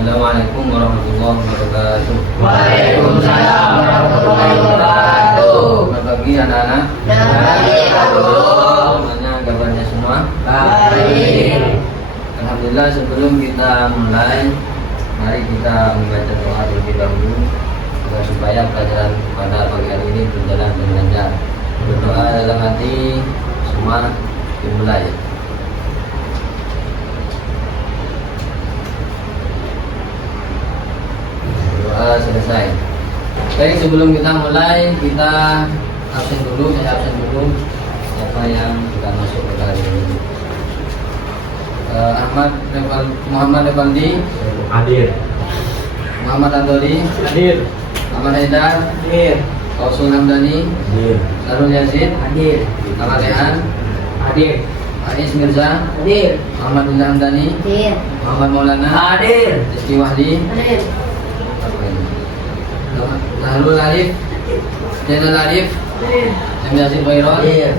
Assalamualaikum warahmatullahi wabarakatuh. Waalaikumsalam warahmatullahi wabarakatuh. Selamat pagi anak-anak. Semuanya kabarnya semua Baik. Alhamdulillah, sebelum kita mulai, mari kita membaca doa terlebih dahulu agar supaya pelajaran pada pagi hari ini berjalan dengan lancar. Berdoa dalam hati, semua dimulai. Doa selesai. Baik, sebelum kita mulai, kita absen dulu, saya absen dulu. Siapa yang sudah masuk ke hari ini? Muhammad Revaldi, Hadir. Muhammad Antoli, Hadir. Muhammad Haidar, Hadir. Kausul Hamdani, Hadir. Sarul Yazid, Hadir. Ahmad Rehan, Hadir. Ais Mirza, Hadir. Muhammad Ilham Hamdani, Hadir. Muhammad Maulana, Hadir. Rizky Wahdi, Hadir. Zahrul Arif, Zainal Arif, Yasir Bayrol. Hadir.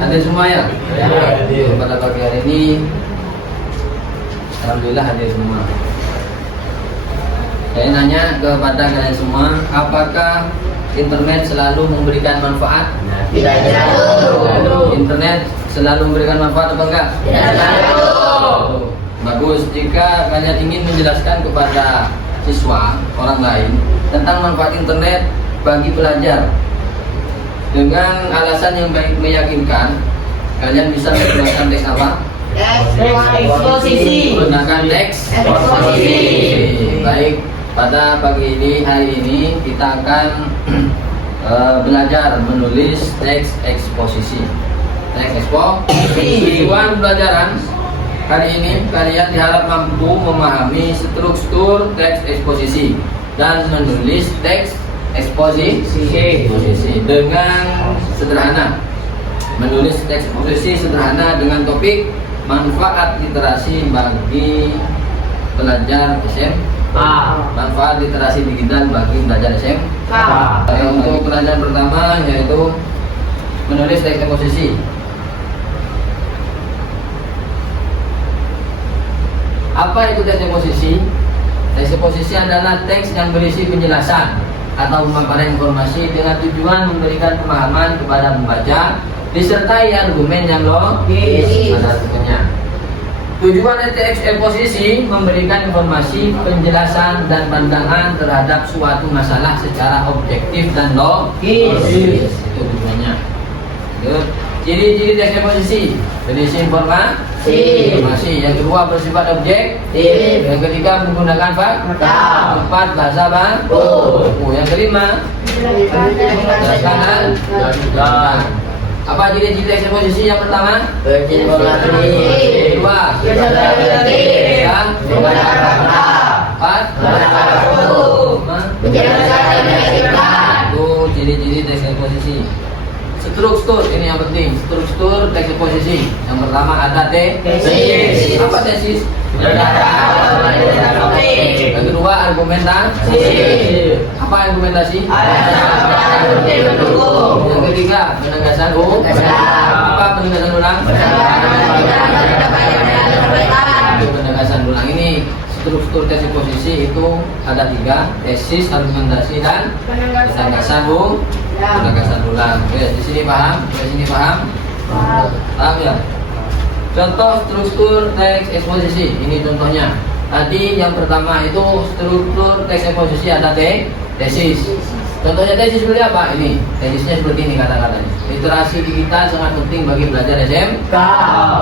Hadir semua ya? Hadir. Pada pagi hari ini alhamdulillah hadir semua. Saya nanya kepada kalian semua, apakah internet selalu memberikan manfaat? Tidak selalu. Internet selalu memberikan manfaat apa enggak? Tidak selalu. Bagus. Jika kalian ingin menjelaskan kepada siswa orang lain tentang manfaat internet bagi pelajar dengan alasan yang baik meyakinkan, kalian bisa menggunakan teks apa? Eksposisi. Menggunakan teks Eksposisi. Baik, pada pagi ini, hari ini kita akan belajar menulis teks eksposisi. Teks eksposisi. Tujuan pelajaran hari ini, kalian diharap mampu memahami struktur teks eksposisi dan menulis teks eksposisi dengan sederhana. Menulis teks eksposisi sederhana dengan topik manfaat literasi bagi pelajar SMK. Manfaat literasi digital bagi pelajar SMK. Untuk pelajaran pertama yaitu menulis teks eksposisi. Apa itu teks eksposisi? Teks eksposisi adalah teks yang berisi penjelasan atau pemaparan informasi dengan tujuan memberikan pemahaman kepada pembaca disertai argumen yang logis pada argumennya. Tujuan teks eksposisi memberikan informasi, penjelasan dan pandangan terhadap suatu masalah secara objektif dan logis. Itu tujuannya. Ciri-ciri teks eksposisi: berisi informasi. Yang kedua, bersifat objektif. Yang ketiga, menggunakan fakta. Empat, bahasa baku. Yang kelima, jelaskan. Apa ciri-ciri teks eksposisi? Yang pertama, Informasi. kedua, yang Menggunakan fakta. empat, Penjelasan dan meyakinkan. itu ciri-ciri teks eksposisi. Struktur, ini yang penting. Struktur teks eksposisi. Yang pertama ada tesis. Apa tesis? Yang kedua, argumentasi. Apa argumentasi? Yang ketiga, penegasan ulang. Apa penegasan ulang? Penegasan ulang ini struktur teks eksposisi itu ada tiga: tesis, argumentasi, dan penegasan ulang. Oke, di sini paham? Di sini paham? Paham ya? Contoh struktur teks eksposisi. Ini contohnya. Tadi yang pertama itu struktur teks eksposisi ada tesis. Contohnya tesis seperti apa? Ini tesisnya seperti ini kata-katanya. Literasi digital sangat penting bagi pelajar SMK.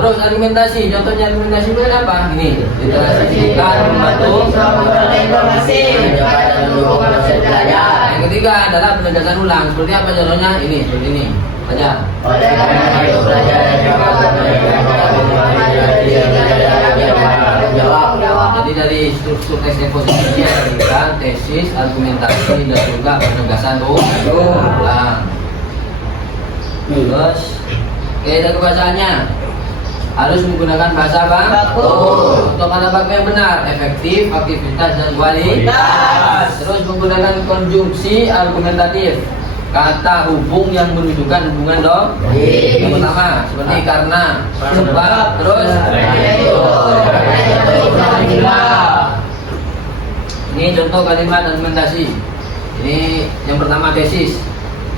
Terus argumentasi. Contohnya argumentasi seperti apa? Ini literasi digital membantu informasi. Yang ketiga adalah penegasan ulang. Seperti apa contohnya? Ini seperti ini. Baca. Oleh karena itu pelajar jawab. Jadi dari struktur teks eksposisi ada tiga: tesis, argumentasi, dan juga penegasan ulang. Terus, kaidah kebacaannya harus menggunakan bahasa baku. Untuk kata baku yang benar, efektif, aktivitas, dan kualitas. Terus menggunakan konjungsi argumentatif, kata hubung yang menunjukkan hubungan logis. Yang pertama seperti karena, sebab, terus Ini contoh kalimat argumentasi. Ini yang pertama tesis.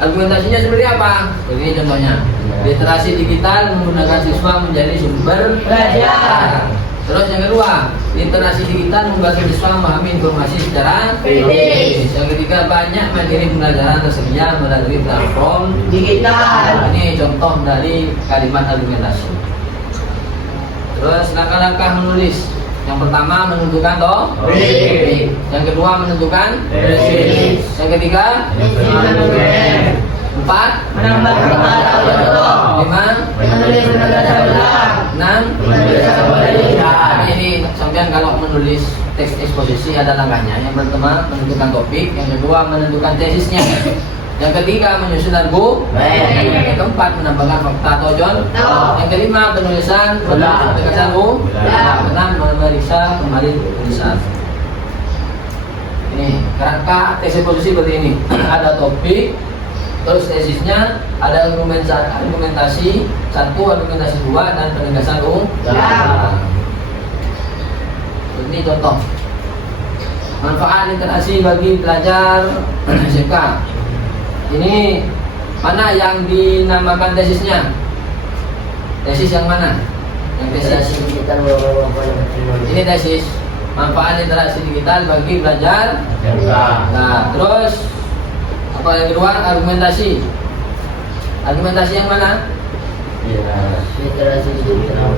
Argumentasinya seperti apa? Ini contohnya. Literasi digital menggunakan siswa menjadi sumber Belajar. Terus yang kedua, literasi digital membantu siswa memahami informasi secara kritis. Yang ketiga, banyak materi pembelajaran tersedia melalui platform Digital. Ini contoh dari kalimat argumentasi. Terus langkah-langkah menulis. Yang pertama menentukan topik. Yang kedua menentukan Tesis. Yang ketiga empat Menambah pengetahuan. lima Menulis pembelajaran ulang. enam Menulis pembelajaran. Ini sampean kalau menulis teks eksposisi ada langkahnya. Yang pertama menentukan topik, yang kedua menentukan tesisnya, yang ketiga menyusun argumen, yang keempat menambahkan fakta atau contoh, yang kelima penulisan Ulang. penegasan Ulang. enam memeriksa kembali tulisan. Ini kerangka teks eksposisi seperti ini. Ada topik, terus tesisnya, ada argumentasi satu, argumentasi dua, dan penegasan Ya. Ini contoh manfaat literasi bagi pelajar SMK. Ini mana yang dinamakan tesisnya? Tesis yang mana? Yang tesis. Ini tesis manfaat literasi digital bagi pelajar. Nah, terus apa yang kedua? Argumentasi. Argumentasi yang mana? Literasi digital.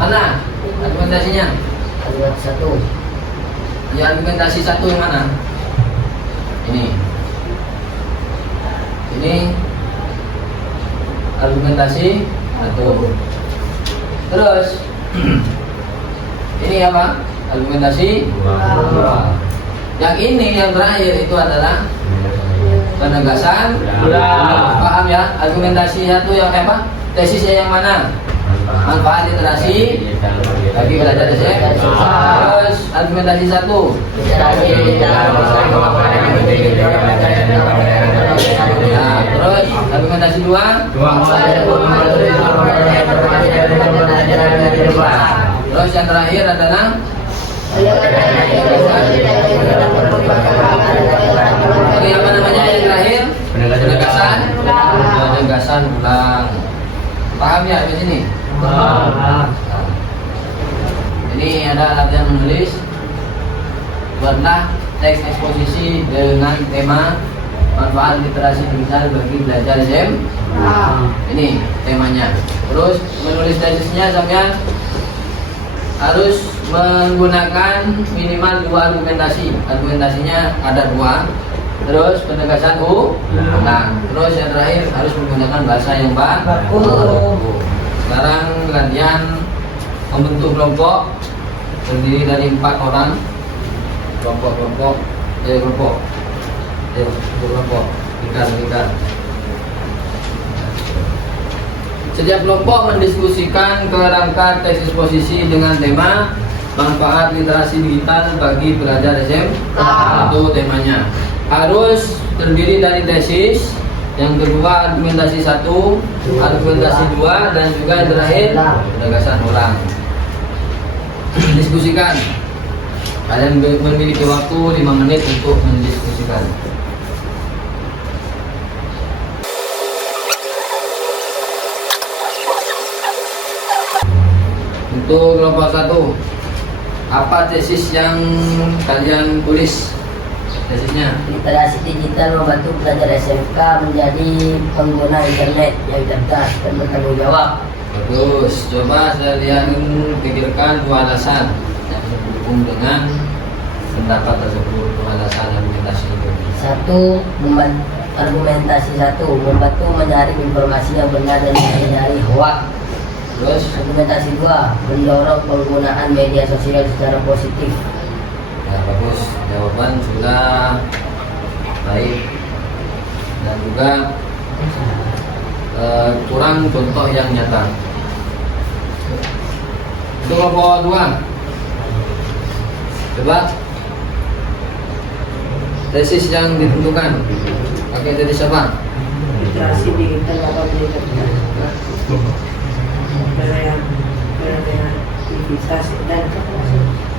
Mana? Argumentasinya? Satu. Ya, argumentasi satu yang mana? Ini argumentasi satu. Terus ini apa? Argumentasi dua. Yang ini yang terakhir itu adalah penegasan Ulang. Paham ya? Argumentasi satu yang apa? Tesisnya yang mana? Manfaat literasi bagi pelajar SMK. Terus argumentasi satu. Nah, terus argumentasi dua. Terus yang terakhir adalah oke, apa namanya yang terakhir? Penegasan ulang. Paham ya di sini? Ini ada latihan menulis. Buatlah teks eksposisi dengan tema manfaat literasi digital bagi pelajar SMK. Ini temanya. Terus menulis tesisnya sampai harus menggunakan minimal dua argumentasi. Argumentasinya ada dua. Terus penegasan ulang. Terus yang terakhir harus menggunakan bahasa yang baku. Sekarang latihan membentuk kelompok terdiri dari 4 orang. Kelompok. Lingkar. Setiap kelompok mendiskusikan kerangka teks eksposisi dengan tema manfaat literasi digital bagi pelajar SMK. Itu temanya. Harus terdiri dari tesis, yang kedua argumentasi satu, argumentasi dua, dan juga yang terakhir penegasan ulang. Diskusikan. Kalian memiliki waktu 5 menit untuk mendiskusikan. Untuk kelompok satu, apa tesis yang kalian tulis? Tesisnya Literasi digital membantu pelajar SMK menjadi pengguna internet yang cerdas dan bertanggung jawab. bagus. Coba kalian pikirkan 2 alasan yang mendukung dengan pendapat tersebut. 2 alasan argumentasi itu. Argumentasi satu membantu menyaring informasi yang benar dan menghindari hoak. Terus Argumentasi dua mendorong penggunaan media sosial secara positif. ya bagus, jawaban sudah baik dan juga kurang contoh yang nyata. Untuk kelompok 2, coba tesis yang ditentukan pakai tesis apa? Literasi digital dapat meningkatkan aktivitas dan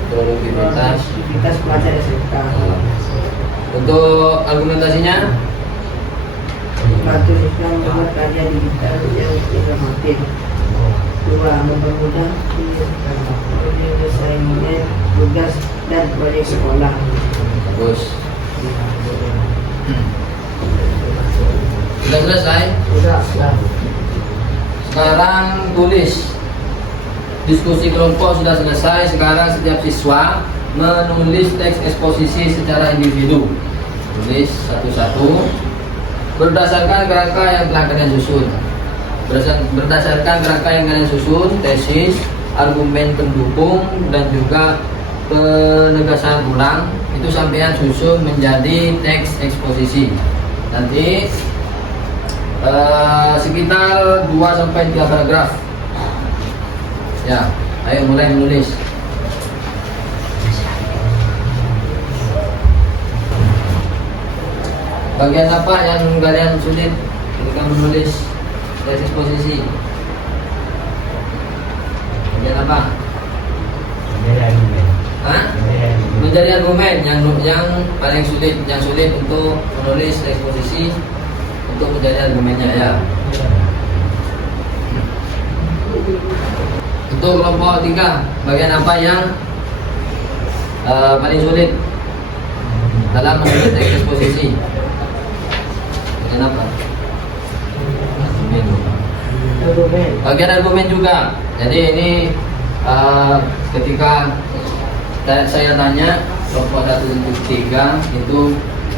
produktivitas. Aktivitas pelajar SMK. Untuk argumentasinya, Satu, Islam membuat karya digital yang inovatif. Dua, mempermudah penyelesaian tugas dan proyek sekolah. bagus. Sudah selesai. Sudah. Sekarang tulis. Diskusi kelompok sudah selesai. Sekarang setiap siswa menulis teks eksposisi secara individu. Tulis satu-satu berdasarkan kerangka yang telah kalian susun. Berdasarkan kerangka yang kalian susun, tesis, argumen pendukung dan juga penegasan ulang itu sampean susun menjadi teks eksposisi. Nanti sekitar 2-3 paragraf. Ya, ayo mulai menulis. Bagian apa yang kalian sulit ketika menulis teks eksposisi? Bagian apa? Hah? Mencari argumen yang paling sulit, yang sulit untuk menulis eksposisi, untuk mencari argumennya ya. Untuk kelompok 3, bagian apa yang paling sulit dalam menulis teks eksposisi? Bagian apa? Argumen. Bagian argumen juga. Jadi ini ketika saya tanya kelompok 1-3 itu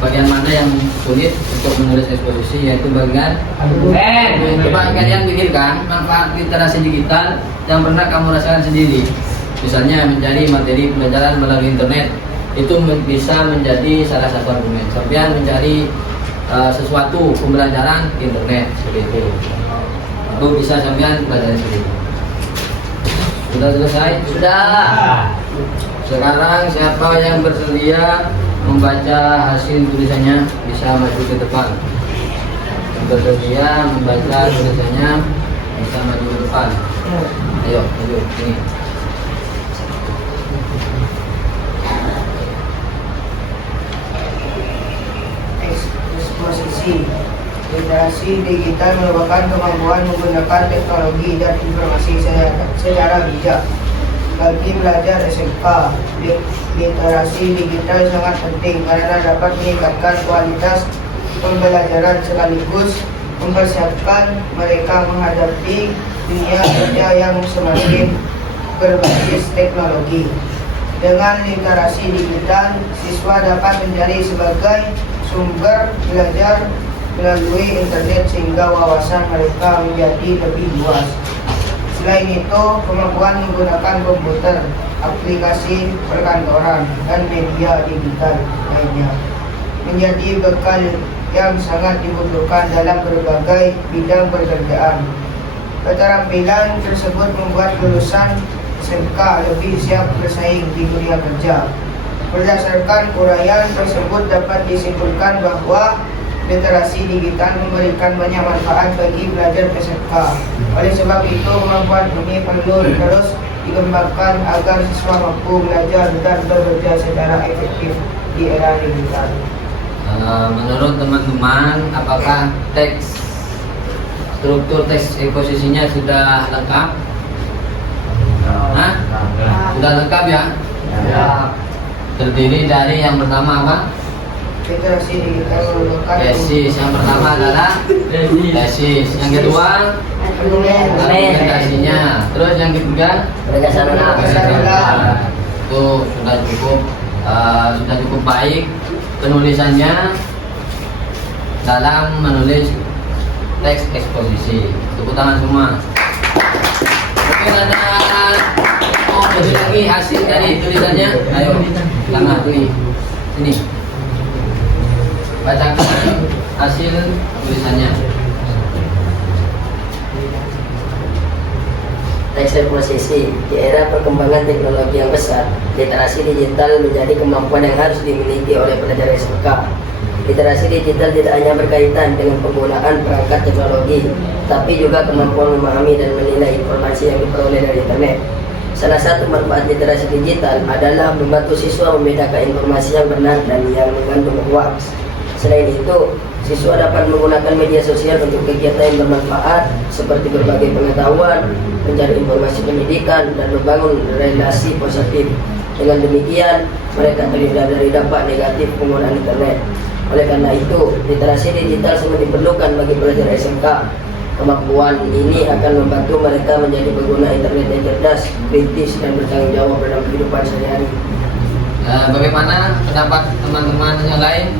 bagian mana yang sulit untuk menulis eksposisi, yaitu bagian argumen. Coba kalian pikirkan manfaat literasi digital yang pernah kamu rasakan sendiri. Misalnya mencari materi pelajaran melalui internet, itu bisa menjadi salah satu argumen. Sampai mencari sesuatu pembelajaran di internet seperti itu bisa sampean pelajari sendiri. Sudah selesai? Sudah. Sekarang siapa yang bersedia membaca hasil tulisannya bisa maju ke depan. Yang bersedia membaca tulisannya bisa maju ke depan. Ayo, maju sini. Eksposisi. Literasi digital merupakan kemampuan menggunakan teknologi dan informasi secara bijak. Bagi pelajar SMK, literasi digital sangat penting karena dapat meningkatkan kualitas pembelajaran sekaligus mempersiapkan mereka menghadapi dunia kerja yang semakin berbasis teknologi. Dengan literasi digital, siswa dapat mencari sebagai sumber belajar melalui internet sehingga wawasan mereka menjadi lebih luas. Selain itu, kemampuan menggunakan komputer, aplikasi perkantoran, dan media digital lainnya menjadi bekal yang sangat dibutuhkan dalam berbagai bidang pekerjaan. Keterampilan tersebut membuat lulusan SMK lebih siap bersaing di dunia kerja. Berdasarkan uraian tersebut dapat disimpulkan bahwa literasi digital memberikan banyak manfaat bagi pelajar SMK. Oleh sebab itu, kemampuan ini perlu terus dikembangkan agar siswa mampu belajar dan bekerja secara efektif di era digital. Menurut teman-teman, apakah struktur teks eksposisinya sudah lengkap? Hah? Sudah lengkap ya? Ya. Terdiri dari yang pertama apa? Literasi digital merupakan Tesis. Yang pertama adalah tesis. Yang kedua argumentasinya. Terus yang ketiga Penegasan ulang. itu sudah cukup baik penulisannya dalam menulis teks eksposisi. Tepuk tangan semua. Mungkin ada lebih lagi hasil dari tulisannya. Ayo, tangan tulis sini. Bacakan hasil tulisannya. Teks eksposisi. Di era perkembangan teknologi yang besar, literasi digital menjadi kemampuan yang harus dimiliki oleh pelajar SMK. Literasi digital tidak hanya berkaitan dengan penggunaan perangkat teknologi, tapi juga kemampuan memahami dan menilai informasi yang diperoleh dari internet. Salah satu manfaat literasi digital adalah membantu siswa membedakan informasi yang benar dan yang mengandung hoax. Selain itu, siswa dapat menggunakan media sosial untuk kegiatan yang bermanfaat seperti berbagi pengetahuan, mencari informasi pendidikan, dan membangun relasi positif. Dengan demikian, mereka terhindar dari dampak negatif penggunaan internet. Oleh karena itu, literasi digital sangat diperlukan bagi pelajar SMK. Kemampuan ini akan membantu mereka menjadi pengguna internet yang cerdas, kritis, dan bertanggung jawab dalam kehidupan sehari-hari. Bagaimana pendapat teman-teman yang lain?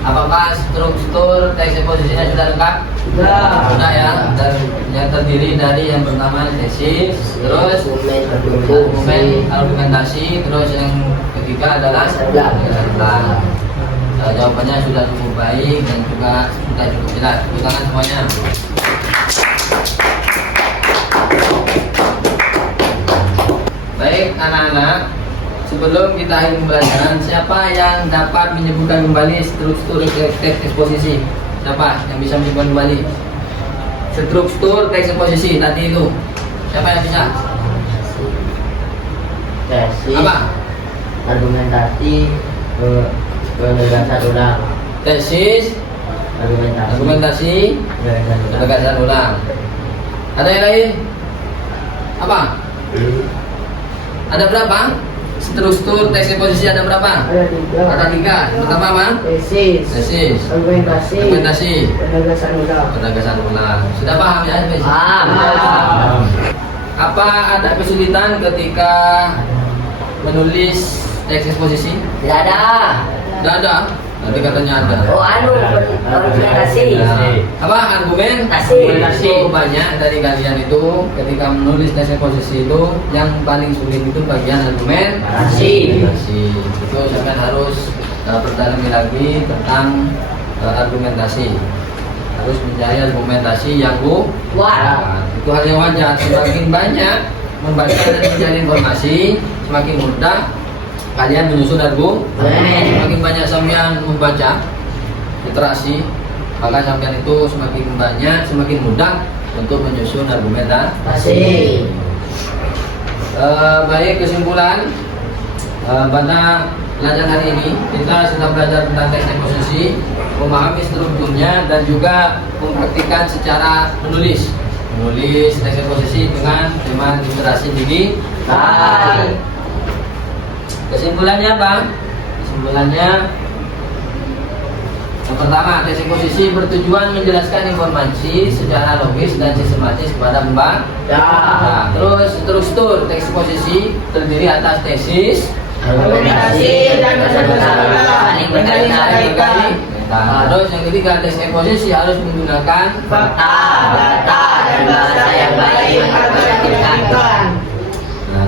Apakah struktur teks eksposisinya sudah lengkap? Sudah ya. Dan yang terdiri dari yang pertama tesis, terus argumen, argumentasi, terus yang ketiga adalah kesimpulan. Jawabannya sudah cukup baik dan juga sudah cukup jelas. Tepuk tangan semuanya. Baik anak-anak, sebelum kita akhiri pembelajaran, siapa yang dapat menyebutkan kembali struktur teks eksposisi? Siapa yang bisa menyebutkan kembali struktur teks eksposisi tadi itu? Siapa yang bisa? Tesis, Apa? argumentasi, gagasan ulang. Tesis, argumentasi, gagasan ulang. Ada yang lain? Apa? Ada berapa? Struktur teks eksposisi ada berapa? Ada 3. Pertama apa? Tesis, argumentasi, gagasan ulang. Sudah paham ya? Paham. Apa ada kesulitan ketika menulis teks eksposisi? Tidak ada. Tidak ada. Nanti katanya ada. Oh, argumentasi. Apa argumentasi? Itu banyak dari kalian itu ketika menulis teks eksposisi itu yang paling sulit itu bagian argumentasi. Itu kalian harus berdalami lagi tentang argumentasi. Harus mencari argumentasi yang kuat. Itu hal yang wajar. Semakin banyak membaca dan mencari informasi, semakin mudah kalian menyusun argumen. Semakin banyak sampean membaca literasi, maka sampean itu semakin banyak, semakin mudah untuk menyusun argumentasi. Baik, kesimpulan pada pelajaran hari ini kita sudah belajar tentang teks eksposisi, memahami strukturnya dan juga mempraktikkan secara menulis teks eksposisi dengan tema literasi digital. Kesimpulannya apa? Kesimpulannya yang pertama, teks eksposisi bertujuan menjelaskan informasi secara logis dan sistematis kepada pembaca. Terus struktur teks eksposisi terdiri atas tesis, Argumentasi dan saling berkaitan. Terus yang ketiga, teks eksposisi harus menggunakan Fakta, data, dan bahasa yang baik agar diperhatikan. Nah,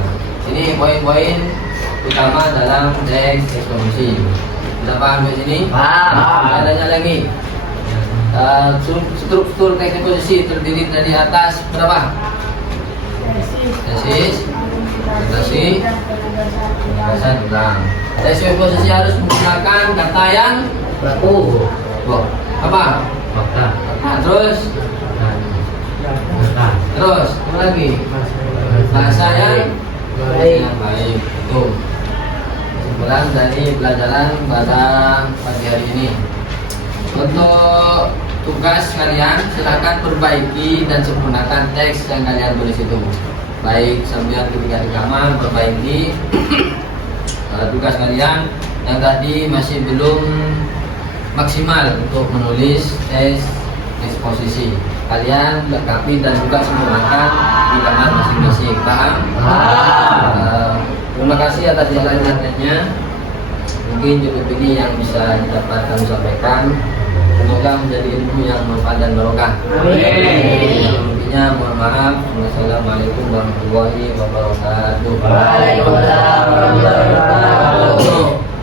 ini poin-poin utama dalam teks eksposisi. Sudah paham di sini? Paham. Adanya lagi. Struktur teks eksposisi terdiri dari atas berapa? Tesis, argumentasi, gagasan ulang. Teks eksposisi harus menggunakan kata yang Baku. apa? Fakta. Terus apa lagi? Bahasa yang baik. Itu kesimpulan dari pelajaran pada pagi hari ini. Untuk tugas kalian, silakan perbaiki dan sempurnakan teks yang kalian tulis itu. Baik sambil ketika di kamar perbaiki tugas kalian yang tadi masih belum maksimal untuk menulis teks eksposisi. Kalian lengkapi dan juga sempurnakan di kamar masing-masing. Paham? Terima kasih atas jalan-jalannya. Mungkin cukup ini yang bisa dapat kami sampaikan. Semoga menjadi ilmu yang manfaat dan barokah. Intinya mohon maaf. Wassalamualaikum warahmatullahi wabarakatuh. Waalaikumsalam warahmatullahi wabarakatuh.